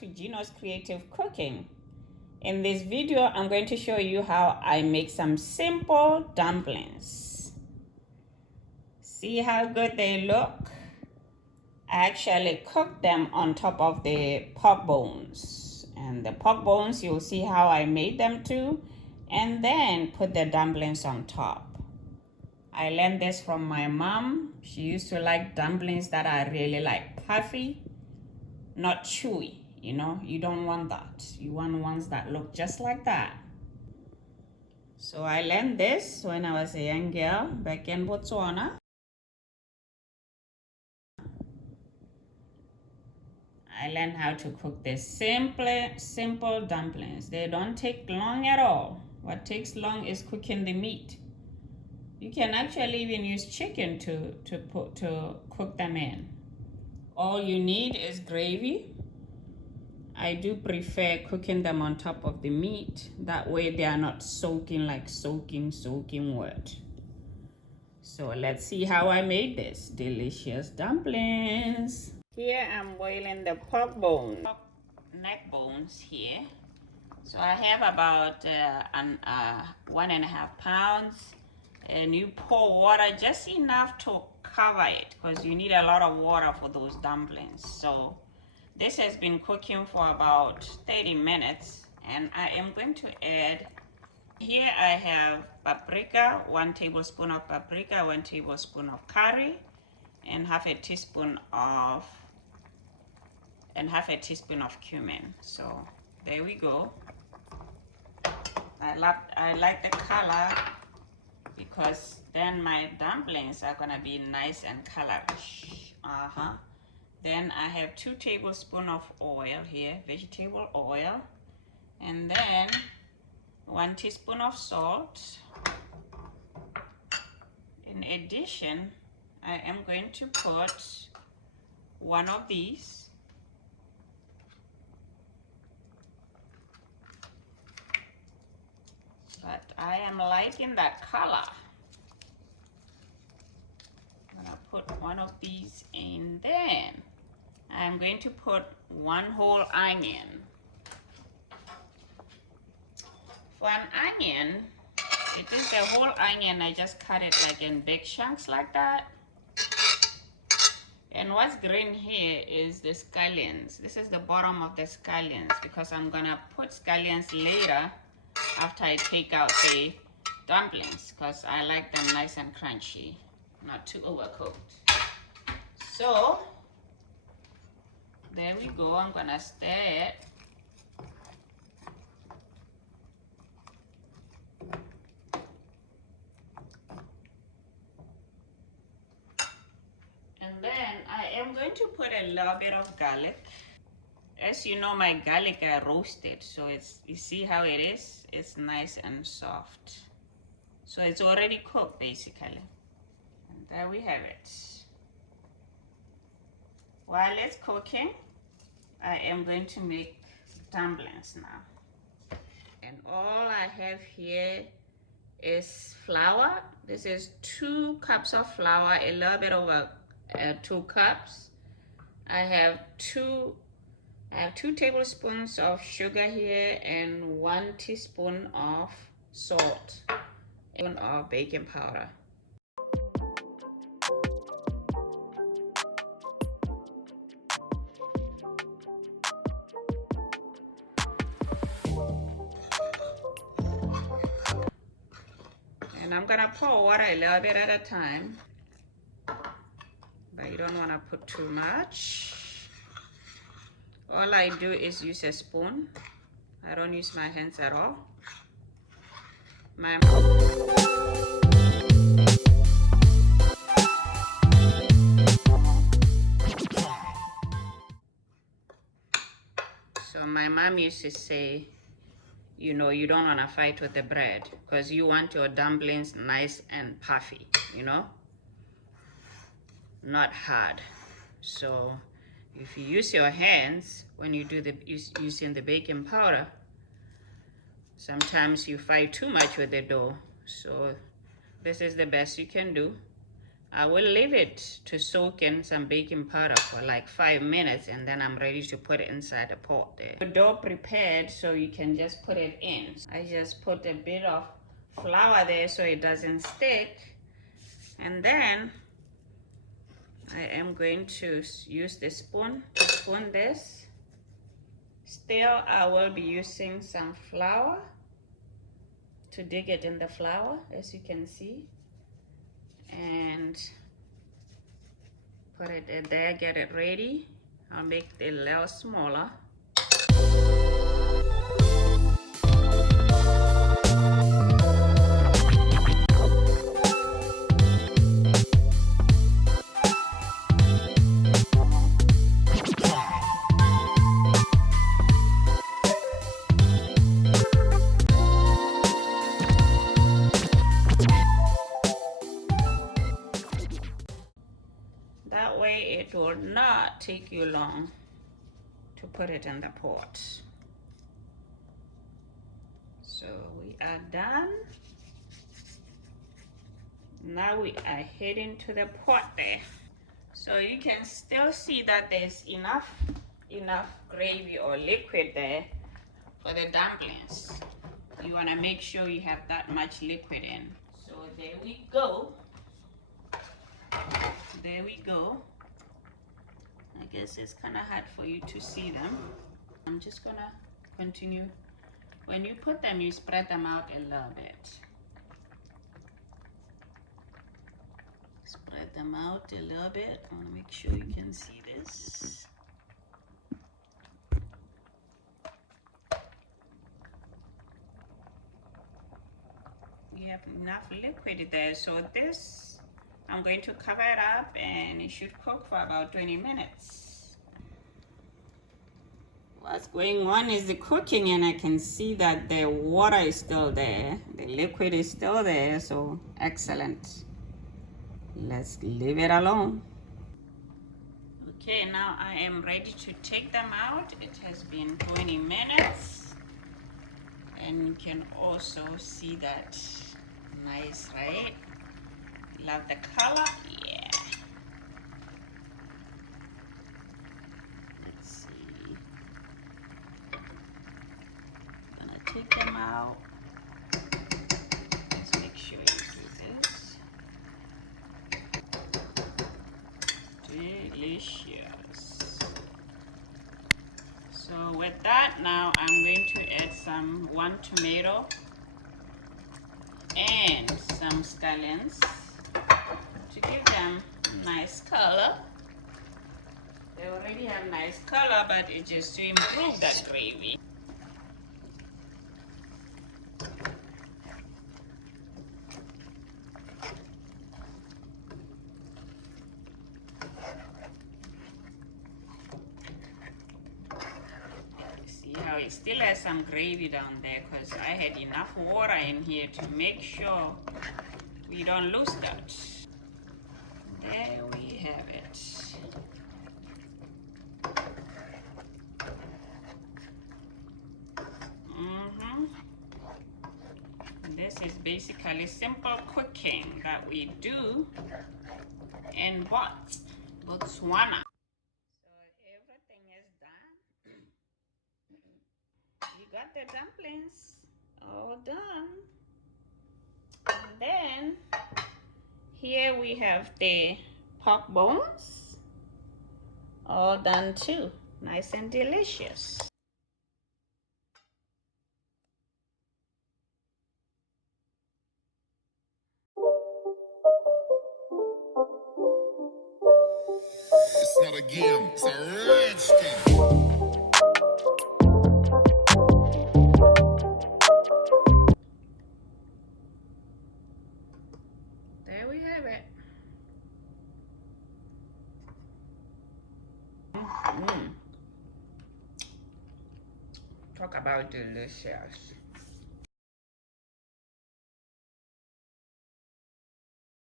to Gino's Creative Cooking. In this video, I'm going to show you how I make some simple dumplings. See how good they look? I actually cooked them on top of the pork bones. And the pork bones, you'll see how I made them too. And then put the dumplings on top. I learned this from my mom. She used to like dumplings that are really like puffy, not chewy. You know, you don't want that. You want ones that look just like that. So I learned this when I was a young girl back in Botswana. I learned how to cook these simple dumplings. They don't take long at all. What takes long is cooking the meat. You can actually even use chicken to cook them in. All you need is gravy. I do prefer cooking them on top of the meat. That way they are not soaking like soaking wet. So let's see how I made this delicious dumplings. Here I'm boiling the pork bones, neck bones here. So I have about 1.5 pounds. And you pour water just enough to cover it because you need a lot of water for those dumplings. So this has been cooking for about 30 minutes and I am going to add, here I have paprika, 1 tablespoon of paprika, 1 tablespoon of curry, and half a teaspoon of cumin. So there we go. I like the color because then my dumplings are gonna be nice and colorish. Then I have 2 tablespoons of oil here, vegetable oil, and then 1 teaspoon of salt. In addition, I am going to put one of these. But I am liking that color. I'm gonna put one of these in, then I'm going to put 1 whole onion. For an onion, it is the whole onion. I just cut it like in big chunks like that. And what's green here is the scallions. This is the bottom of the scallions because I'm gonna put scallions later after I take out the dumplings because I like them nice and crunchy, not too overcooked. So there we go. I'm gonna stir it. And then I am going to put a little bit of garlic. As you know, my garlic I roasted, so you see how it is? It's nice and soft. So it's already cooked basically. And there we have it. While it's cooking, I am going to make dumplings now. And all I have here is flour. This is 2 cups of flour, a little bit over 2 cups. I have 2 tablespoons of sugar here and 1 teaspoon of salt and of baking powder. And I'm gonna pour water a little bit at a time, but you don't want to put too much. All I do is use a spoon. I don't use my hands at all. So my mom used to say, you know, you don't want to fight with the bread because you want your dumplings nice and puffy, you know, not hard. So if you use your hands when you do using the baking powder, sometimes you fight too much with the dough. So this is the best you can do. I will leave it to soak in some baking powder for like 5 minutes, and then I'm ready to put it inside the pot there. The dough prepared, so you can just put it in. I just put a bit of flour there so it doesn't stick, and then I am going to use the spoon to spoon this. Still, I will be using some flour to dig it in the flour, as you can see, and put it there, get it ready. I'll make it a little smaller. That way it will not take you long to put it in the pot. So we are done. Now we are heading to the pot there. So you can still see that there's enough gravy or liquid there for the dumplings. You want to make sure you have that much liquid in. So there we go. There we go. I guess it's kind of hard for you to see them. I'm just gonna continue. When you put them, you spread them out a little bit. Spread them out a little bit. I want to make sure you can see this. We have enough liquid there, so this I'm going to cover it up and it should cook for about 20 minutes. What's going on is the cooking, and I can see that the water is still there, the liquid is still there, so excellent. Let's leave it alone. Okay, now I am ready to take them out. It has been 20 minutes, and you can also see that. Nice, right? Love the color. Yeah. Let's see. I'm gonna take them out. Let's make sure you see this. Delicious. So with that, now I'm going to add one tomato and some scallions to give them a nice color. They already have nice color, but it's just to improve that gravy. See how it still has some gravy down there, because I had enough water in here to make sure we don't lose that. There we have it. This is basically simple cooking that we do in Botswana. So everything is done. You got the dumplings all done. And then here we have the pork bones all done too. Nice and delicious. It's not a game, it's a rich thing. There we have it. Talk about delicious.